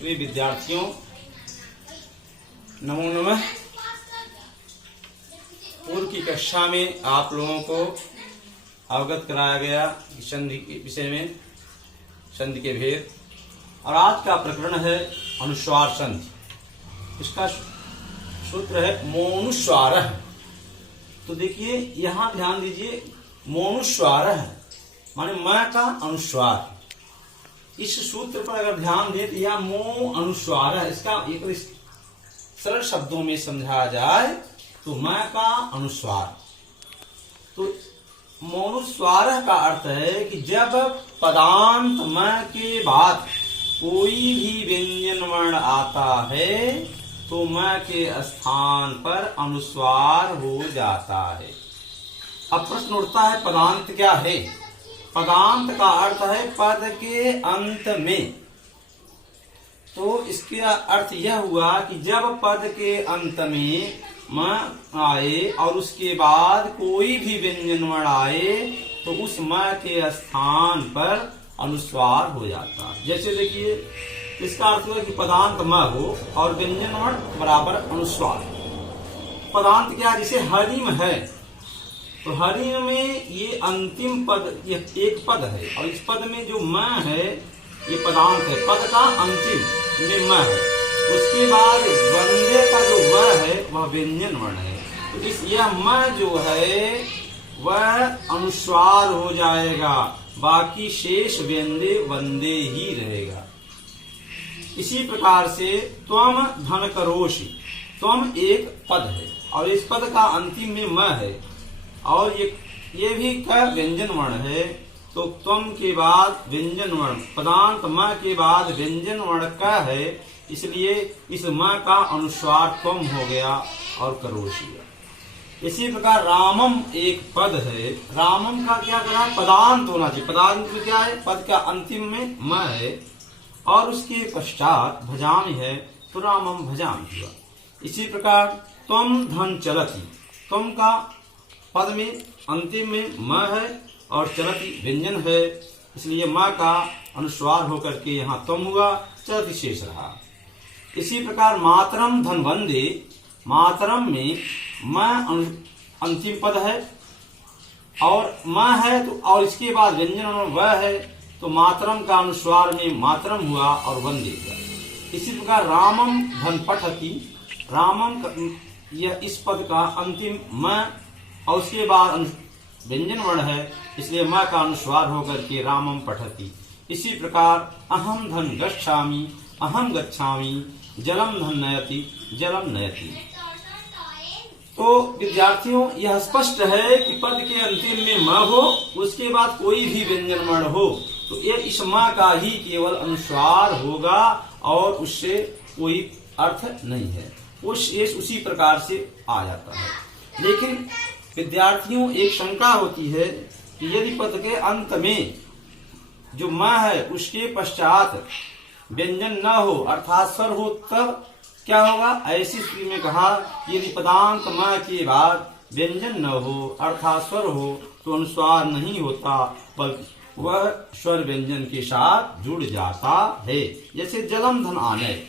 प्रिय विद्यार्थियों, नमो नमः। पूर्व की कक्षा में आप लोगों को अवगत कराया गया संधि के विषय में, संधि के भेद। और आज का प्रकरण है अनुस्वार संधि। इसका सूत्र है मोनुस्वारः। तो देखिए यहाँ ध्यान दीजिए, मोनुस्वारः माने म का अनुस्वार। इस सूत्र पर अगर ध्यान दें तो यह मो अनुस्वार है। इसका एक सरल शब्दों में समझाया जाए तो म का अनुस्वार। तो मोनुस्वार का अर्थ है कि जब पदांत म के बाद कोई भी व्यंजन वर्ण आता है तो म के स्थान पर अनुस्वार हो जाता है। अब प्रश्न उठता है, पदांत क्या है? पदांत का अर्थ है पद के अंत में। तो इसका अर्थ यह हुआ कि जब पद के अंत में म आए और उसके बाद कोई भी व्यंजन वर्ण आए तो उस म के स्थान पर अनुस्वार हो जाता है। जैसे देखिए, इसका अर्थ हुआ कि पदांत म हो और व्यंजन वर्ण बराबर अनुस्वार। पदांत क्या है? जैसे हरिम है, तो हरिम में ये अंतिम पद, ये एक पद है और इस पद में जो म है ये पदांत है। पद का अंतिम में म है, उसके बाद वंदे का जो व है वह व्यंजन वर्ण है। तो इस यह म जो है वह अनुस्वार हो जाएगा, बाकी शेष व्यंदे वंदे ही रहेगा। इसी प्रकार से त्वम धन करोषि, त्वम एक पद है और इस पद का अंतिम में म है और ये भी का व्यंजन वर्ण है। तो त्वम के बाद व्यंजन वर्ण, पदांत म के बाद व्यंजन वर्ण का है, इसलिए इस म का अनुस्वार त्वम हो गया और करोषि। इसी प्रकार रामम एक पद है। रामम का क्या करा? पदांत होना चाहिए। पदांत में क्या है? पद का अंतिम में म है और उसके पश्चात भजामि है तो रामम भजामि हुआ। इसी प्रकार त्वम धन चलति, त्वम का पद में अंतिम में म है और चलति व्यंजन है, इसलिए म का अनुस्वार होकर के यहाँ त्वम हुआ, चलति शेष रहा। इसी प्रकार मातरम धन वंदे, मातरम में म अंतिम पद है और म है तो और इसके बाद व्यंजन व है, तो मातरम का अनुस्वार में मातरम हुआ और वंदे हुआ। इसी प्रकार रामम धन पठति, रामम यह इस पद का अंतिम म और उसके बाद व्यंजन वर्ण है, इसलिए म का अनुस्वार होकर के रामम पठति। इसी प्रकार अहम धन गच्छामि, अहम गच्छामि, जलम धन नयति, जलम नयति। तो विद्यार्थियों, यह स्पष्ट है कि पद के अंतिम में म हो, उसके बाद कोई भी व्यंजन वर्ण हो तो ये इस म का ही केवल अनुस्वार होगा और उससे कोई अर्थ नहीं है, वो शेष उसी प्रकार से आ जाता है। लेकिन विद्यार्थियों, एक शंका होती है कि यदि पद के अंत में जो म है उसके पश्चात व्यंजन न हो अर्थात स्वर हो, तब क्या होगा? ऐसी स्थिति में कहा, यदि पदांत म के बाद व्यंजन न हो अर्थात स्वर हो तो अनुस्वार नहीं होता, बल्कि वह स्वर व्यंजन के साथ जुड़ जाता है। जैसे जलम धन आनय,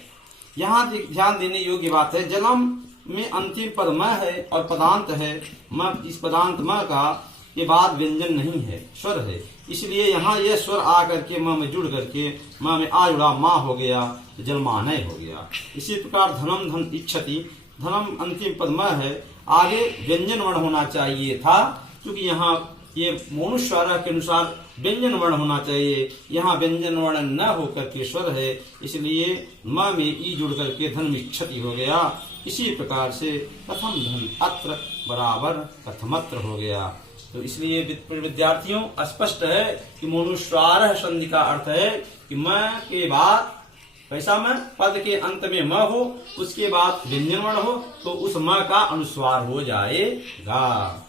यहाँ ध्यान देने योग्य बात है। जलम में अंतिम पद म है और पदांत है म, इस पदांत म का के बाद व्यंजन नहीं है, स्वर है, इसलिए यहाँ यह स्वर आ करके म में जुड़ करके म में आ जुड़ा मा हो गया, जलमानय हो गया। इसी प्रकार धनम धन इच्छति, धनम अंतिम पद म है, आगे व्यंजन वर्ण होना चाहिए था, क्योंकि यहाँ ये मोनुस्वार के अनुसार व्यंजन वर्ण होना चाहिए, यहाँ व्यंजन वर्ण न होकर के स्वर है, इसलिए म में ई जुड़ करके धन इच्छति हो गया। इसी प्रकार से कथम धन अत्र बराबर कथमत्र हो गया। तो इसलिए विद्यार्थियों, स्पष्ट है कि मोनुस्वार संधि का अर्थ है कि म के बाद कैसा म? पद के अंत में म हो, उसके बाद व्यंजन वर्ण हो तो उस म का अनुस्वार हो जाएगा।